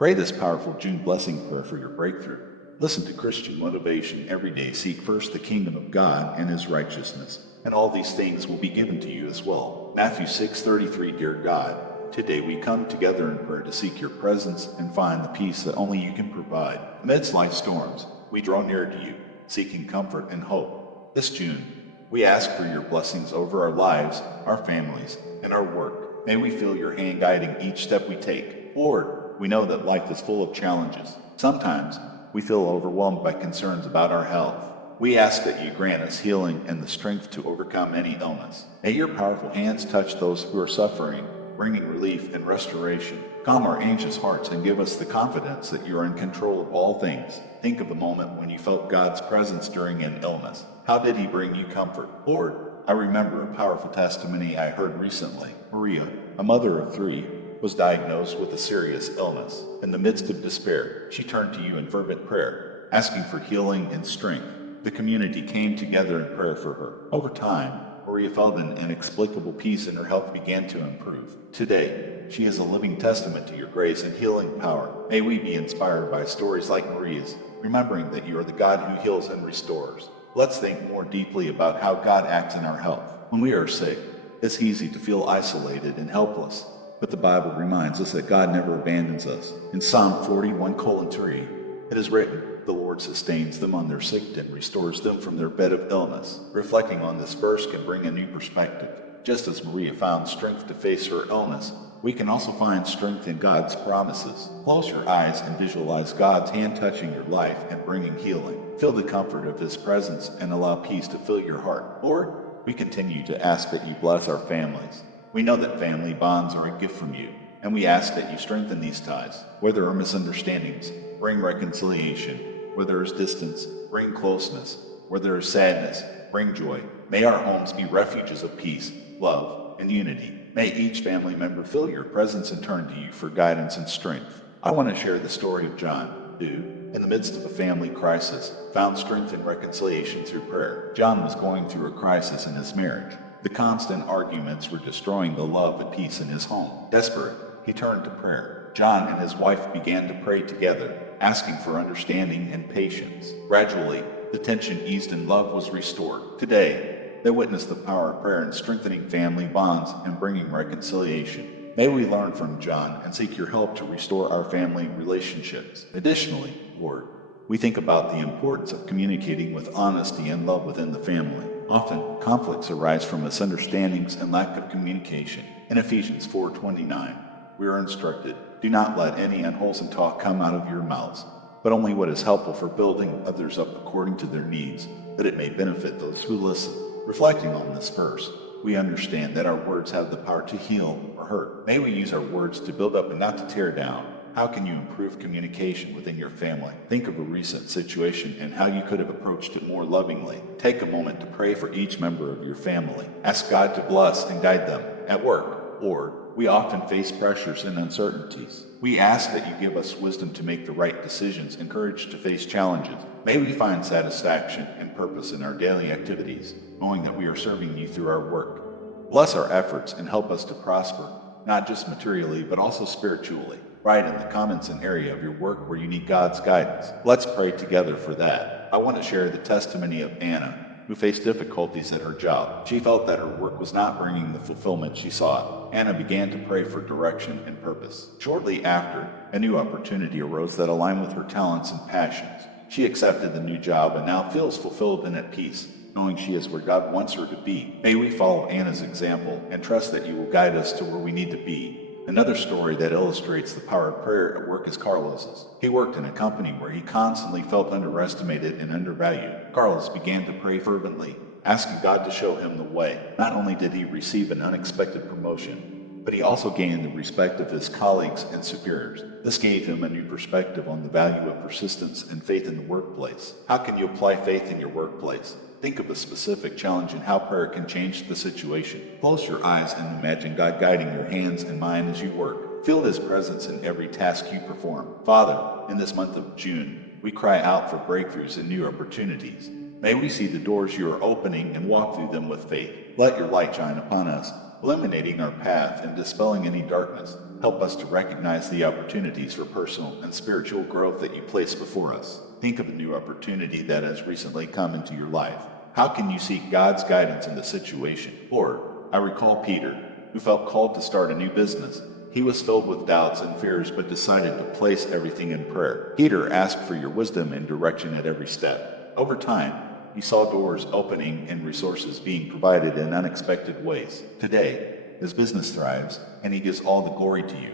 Pray this powerful June blessing prayer for your breakthrough. Listen to Christian motivation every day. Seek first the kingdom of God and his righteousness, and all these things will be given to you as well. Matthew 6:33. Dear God, today we come together in prayer to seek your presence and find the peace that only you can provide. Amidst life's storms, we draw near to you, seeking comfort and hope. This June, we ask for your blessings over our lives, our families, and our work. May we feel your hand guiding each step we take. Lord, we know that life is full of challenges. Sometimes we feel overwhelmed by concerns about our health. We ask that you grant us healing and the strength to overcome any illness. May your powerful hands touch those who are suffering, bringing relief and restoration. Calm our anxious hearts and give us the confidence that you are in control of all things. Think of a moment when you felt God's presence during an illness. How did he bring you comfort? Lord, I remember a powerful testimony I heard recently. Maria, a mother of 3, was diagnosed with a serious illness. In the midst of despair, she turned to you in fervent prayer, asking for healing and strength. The community came together in prayer for her. Over time, Maria felt an inexplicable peace and her health began to improve. Today, she is a living testament to your grace and healing power. May we be inspired by stories like Maria's, remembering that you are the God who heals and restores. Let's think more deeply about how God acts in our health. When we are sick, it's easy to feel isolated and helpless. But the Bible reminds us that God never abandons us. In Psalm 41:3, it is written, "The Lord sustains them on their sick and restores them from their bed of illness." Reflecting on this verse can bring a new perspective. Just as Maria found strength to face her illness, we can also find strength in God's promises. Close your eyes and visualize God's hand touching your life and bringing healing. Feel the comfort of his presence and allow peace to fill your heart. Lord, we continue to ask that you bless our families. We know that family bonds are a gift from you, and we ask that you strengthen these ties. Where there are misunderstandings, bring reconciliation. Where there is distance, bring closeness. Where there is sadness, bring joy. May our homes be refuges of peace, love, and unity. May each family member feel your presence and turn to you for guidance and strength. I want to share the story of John, who, in the midst of a family crisis, found strength and reconciliation through prayer. John was going through a crisis in his marriage. The constant arguments were destroying the love and peace in his home. Desperate, he turned to prayer. John and his wife began to pray together, asking for understanding and patience. Gradually, the tension eased and love was restored. Today, they witness the power of prayer in strengthening family bonds and bringing reconciliation. May we learn from John and seek your help to restore our family relationships. Additionally, Lord, we think about the importance of communicating with honesty and love within the family. Often, conflicts arise from misunderstandings and lack of communication. In Ephesians 4:29, we are instructed, "Do not let any unwholesome talk come out of your mouths, but only what is helpful for building others up according to their needs, that it may benefit those who listen." Reflecting on this verse, we understand that our words have the power to heal or hurt. May we use our words to build up and not to tear down. How can you improve communication within your family? Think of a recent situation and how you could have approached it more lovingly. Take a moment to pray for each member of your family. Ask God to bless and guide them. At work, Lord, we often face pressures and uncertainties. We ask that you give us wisdom to make the right decisions and courage to face challenges. May we find satisfaction and purpose in our daily activities, knowing that we are serving you through our work. Bless our efforts and help us to prosper, not just materially, but also spiritually. Write in the comments an area of your work where you need God's guidance. Let's pray together for that. I want to share the testimony of Anna, who faced difficulties at her job. She felt that her work was not bringing the fulfillment she sought. Anna began to pray for direction and purpose. Shortly after, a new opportunity arose that aligned with her talents and passions. She accepted the new job and now feels fulfilled and at peace, knowing she is where God wants her to be. May we follow Anna's example and trust that you will guide us to where we need to be. Another story that illustrates the power of prayer at work is Carlos's. He worked in a company where he constantly felt underestimated and undervalued. Carlos began to pray fervently, asking God to show him the way. Not only did he receive an unexpected promotion, but he also gained the respect of his colleagues and superiors. This gave him a new perspective on the value of persistence and faith in the workplace. How can you apply faith in your workplace? Think of a specific challenge and how prayer can change the situation. Close your eyes and imagine God guiding your hands and mind as you work. Feel his presence in every task you perform. Father, in this month of June, we cry out for breakthroughs and new opportunities. May we see the doors you are opening and walk through them with faith. Let your light shine upon us, illuminating our path and dispelling any darkness. Help us to recognize the opportunities for personal and spiritual growth that you place before us. Think of a new opportunity that has recently come into your life. How can you seek God's guidance in the situation? Or, I recall Peter, who felt called to start a new business. He was filled with doubts and fears, but decided to place everything in prayer. Peter asked for your wisdom and direction at every step. Over time, he saw doors opening and resources being provided in unexpected ways. Today, his business thrives, and he gives all the glory to you.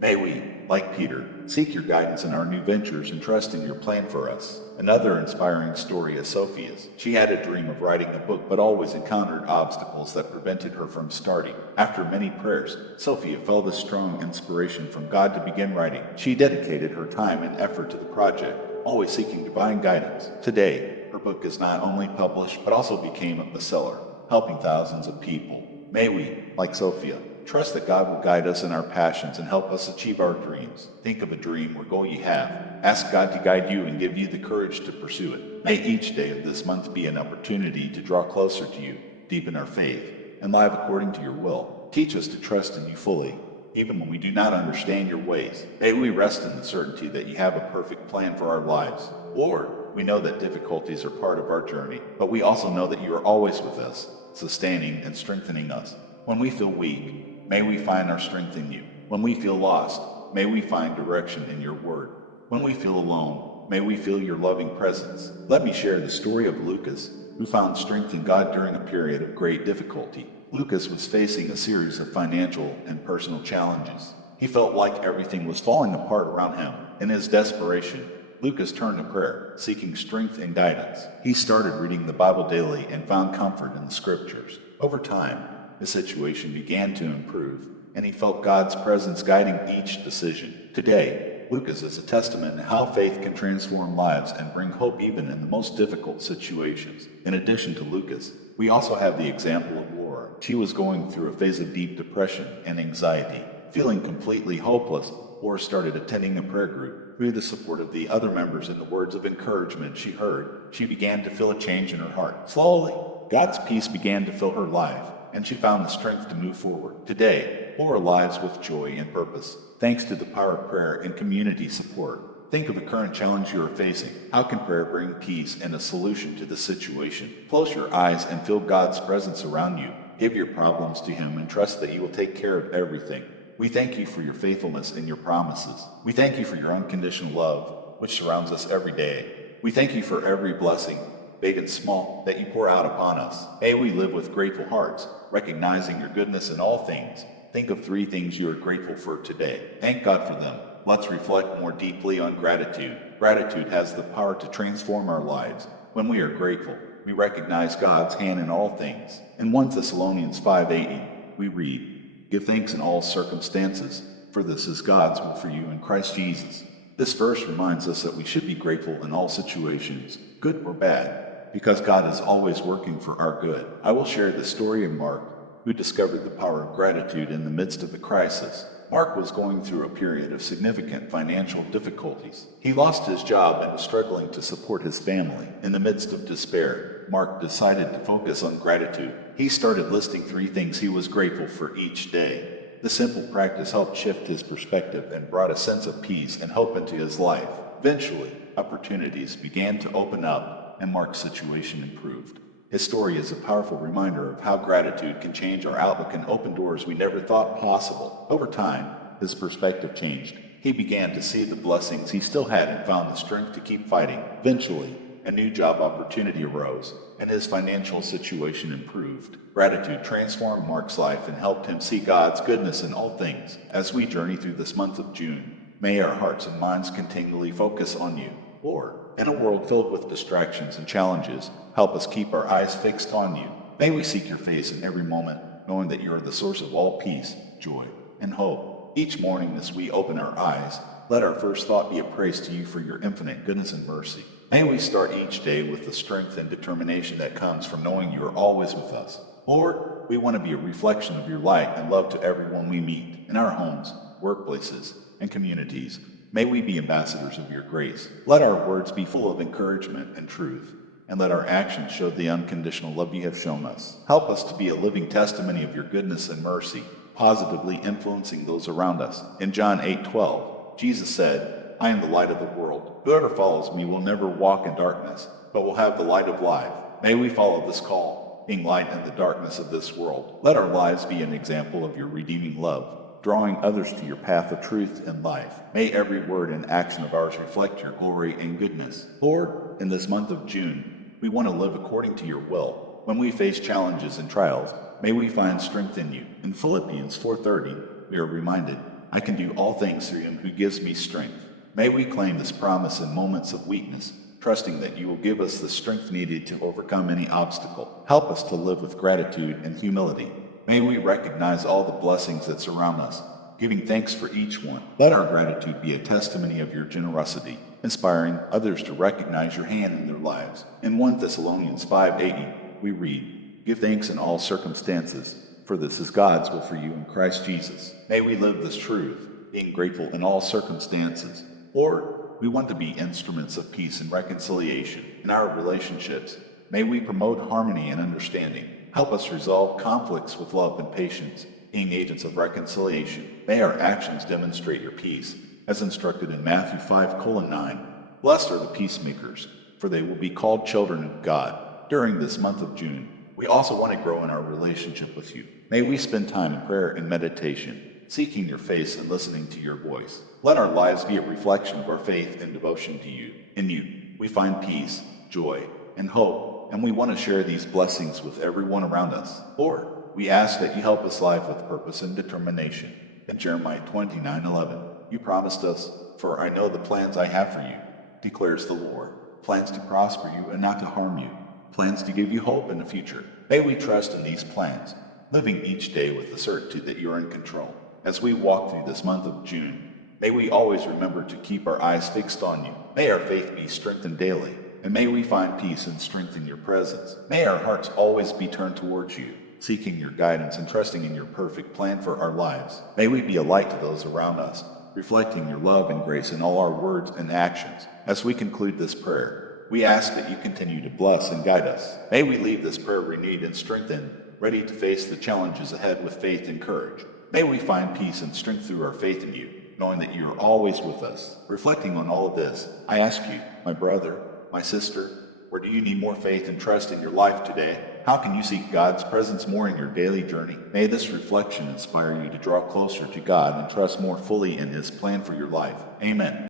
May we, like Peter, seek your guidance in our new ventures and trust in your plan for us. Another inspiring story is Sophia's. She had a dream of writing a book, but always encountered obstacles that prevented her from starting. After many prayers, Sophia felt a strong inspiration from God to begin writing. She dedicated her time and effort to the project, always seeking divine guidance. Today, her book is not only published, but also became a bestseller, helping thousands of people. May we, like Sophia, trust that God will guide us in our passions and help us achieve our dreams. Think of a dream or goal you have. Ask God to guide you and give you the courage to pursue it. May each day of this month be an opportunity to draw closer to you, deepen our faith, and live according to your will. Teach us to trust in you fully, even when we do not understand your ways. May we rest in the certainty that you have a perfect plan for our lives. Lord, we know that difficulties are part of our journey, but we also know that you are always with us, sustaining and strengthening us. When we feel weak, may we find our strength in you. When we feel lost, may we find direction in your word. When we feel alone, may we feel your loving presence. Let me share the story of Lucas, who found strength in God during a period of great difficulty. Lucas was facing a series of financial and personal challenges. He felt like everything was falling apart around him. In his desperation, Lucas turned to prayer, seeking strength and guidance. He started reading the Bible daily and found comfort in the scriptures. Over time, his situation began to improve, and he felt God's presence guiding each decision. Today, Lucas is a testament to how faith can transform lives and bring hope even in the most difficult situations. In addition to Lucas, we also have the example of Laura. She was going through a phase of deep depression and anxiety. Feeling completely hopeless, Laura started attending a prayer group. Through the support of the other members and the words of encouragement she heard, she began to feel a change in her heart. Slowly, God's peace began to fill her life, and she found the strength to move forward. Today, Laura lives with joy and purpose, thanks to the power of prayer and community support. Think of the current challenge you are facing. How can prayer bring peace and a solution to the situation? Close your eyes and feel God's presence around you. Give your problems to Him and trust that He will take care of everything. We thank you for your faithfulness and your promises. We thank you for your unconditional love, which surrounds us every day. We thank you for every blessing, big and small, that you pour out upon us. May we live with grateful hearts, recognizing your goodness in all things. Think of 3 things you are grateful for today. Thank God for them. Let's reflect more deeply on gratitude. Gratitude has the power to transform our lives. When we are grateful, we recognize God's hand in all things. In 1 Thessalonians 5:18, we read, "Give thanks in all circumstances, for this is God's will for you in Christ Jesus." This verse reminds us that we should be grateful in all situations, good or bad, because God is always working for our good. I will share the story of Mark, who discovered the power of gratitude in the midst of a crisis. Mark was going through a period of significant financial difficulties. He lost his job and was struggling to support his family. In the midst of despair, Mark decided to focus on gratitude. He started listing 3 things he was grateful for each day. The simple practice helped shift his perspective and brought a sense of peace and hope into his life. Eventually, opportunities began to open up, and Mark's situation improved. His story is a powerful reminder of how gratitude can change our outlook and open doors we never thought possible. Over time, his perspective changed. He began to see the blessings he still had and found the strength to keep fighting. Eventually, a new job opportunity arose, and his financial situation improved. Gratitude transformed Mark's life and helped him see God's goodness in all things. As we journey through this month of June, may our hearts and minds continually focus on you, Lord. In a world filled with distractions and challenges, help us keep our eyes fixed on you. May we seek your face in every moment, knowing that you are the source of all peace, joy, and hope. Each morning as we open our eyes, let our first thought be a praise to you for your infinite goodness and mercy. May we start each day with the strength and determination that comes from knowing you are always with us. Lord, we want to be a reflection of your light and love to everyone we meet, in our homes, workplaces, and communities. May we be ambassadors of your grace. Let our words be full of encouragement and truth, and let our actions show the unconditional love you have shown us. Help us to be a living testimony of your goodness and mercy. positively influencing those around us. In John 8:12, Jesus said, I am the light of the world. Whoever follows me will never walk in darkness, but will have the light of life. May we follow this call, being light in the darkness of this world. Let our lives be an example of your redeeming love, drawing others to your path of truth and life. May every word and action of ours reflect your glory and goodness. Lord, in this month of June, we want to live according to your will. When we face challenges and trials, may we find strength in you. In Philippians 4:30, we are reminded, I can do all things through him who gives me strength. May we claim this promise in moments of weakness, trusting that you will give us the strength needed to overcome any obstacle. Help us to live with gratitude and humility. May we recognize all the blessings that surround us, giving thanks for each one. Let our gratitude be a testimony of your generosity, inspiring others to recognize your hand in their lives. In 1 Thessalonians 5:8, we read, Give thanks in all circumstances, for this is God's will for you in Christ Jesus. May we live this truth, being grateful in all circumstances. Lord, we want to be instruments of peace and reconciliation in our relationships. May we promote harmony and understanding. Help us resolve conflicts with love and patience, being agents of reconciliation. May our actions demonstrate your peace, as instructed in Matthew 5:9. Blessed are the peacemakers, for they will be called children of God. During this month of June, we also want to grow in our relationship with you. May we spend time in prayer and meditation, seeking your face and listening to your voice. Let our lives be a reflection of our faith and devotion to you. In you, we find peace, joy, and hope, and we want to share these blessings with everyone around us. Lord, we ask that you help us live with purpose and determination. In Jeremiah 29:11, you promised us, For I know the plans I have for you, declares the Lord, plans to prosper you and not to harm you, plans to give you hope in the future. May we trust in these plans, living each day with the certainty that you are in control. As we walk through this month of June, may we always remember to keep our eyes fixed on you. May our faith be strengthened daily, and may we find peace and strength in your presence. May our hearts always be turned towards you, seeking your guidance and trusting in your perfect plan for our lives. May we be a light to those around us, reflecting your love and grace in all our words and actions. As we conclude this prayer, we ask that you continue to bless and guide us. May we leave this prayer renewed and strengthened, ready to face the challenges ahead with faith and courage. May we find peace and strength through our faith in you, knowing that you are always with us. Reflecting on all of this, I ask you, my brother, my sister, where do you need more faith and trust in your life today? How can you seek God's presence more in your daily journey? May this reflection inspire you to draw closer to God and trust more fully in His plan for your life. Amen.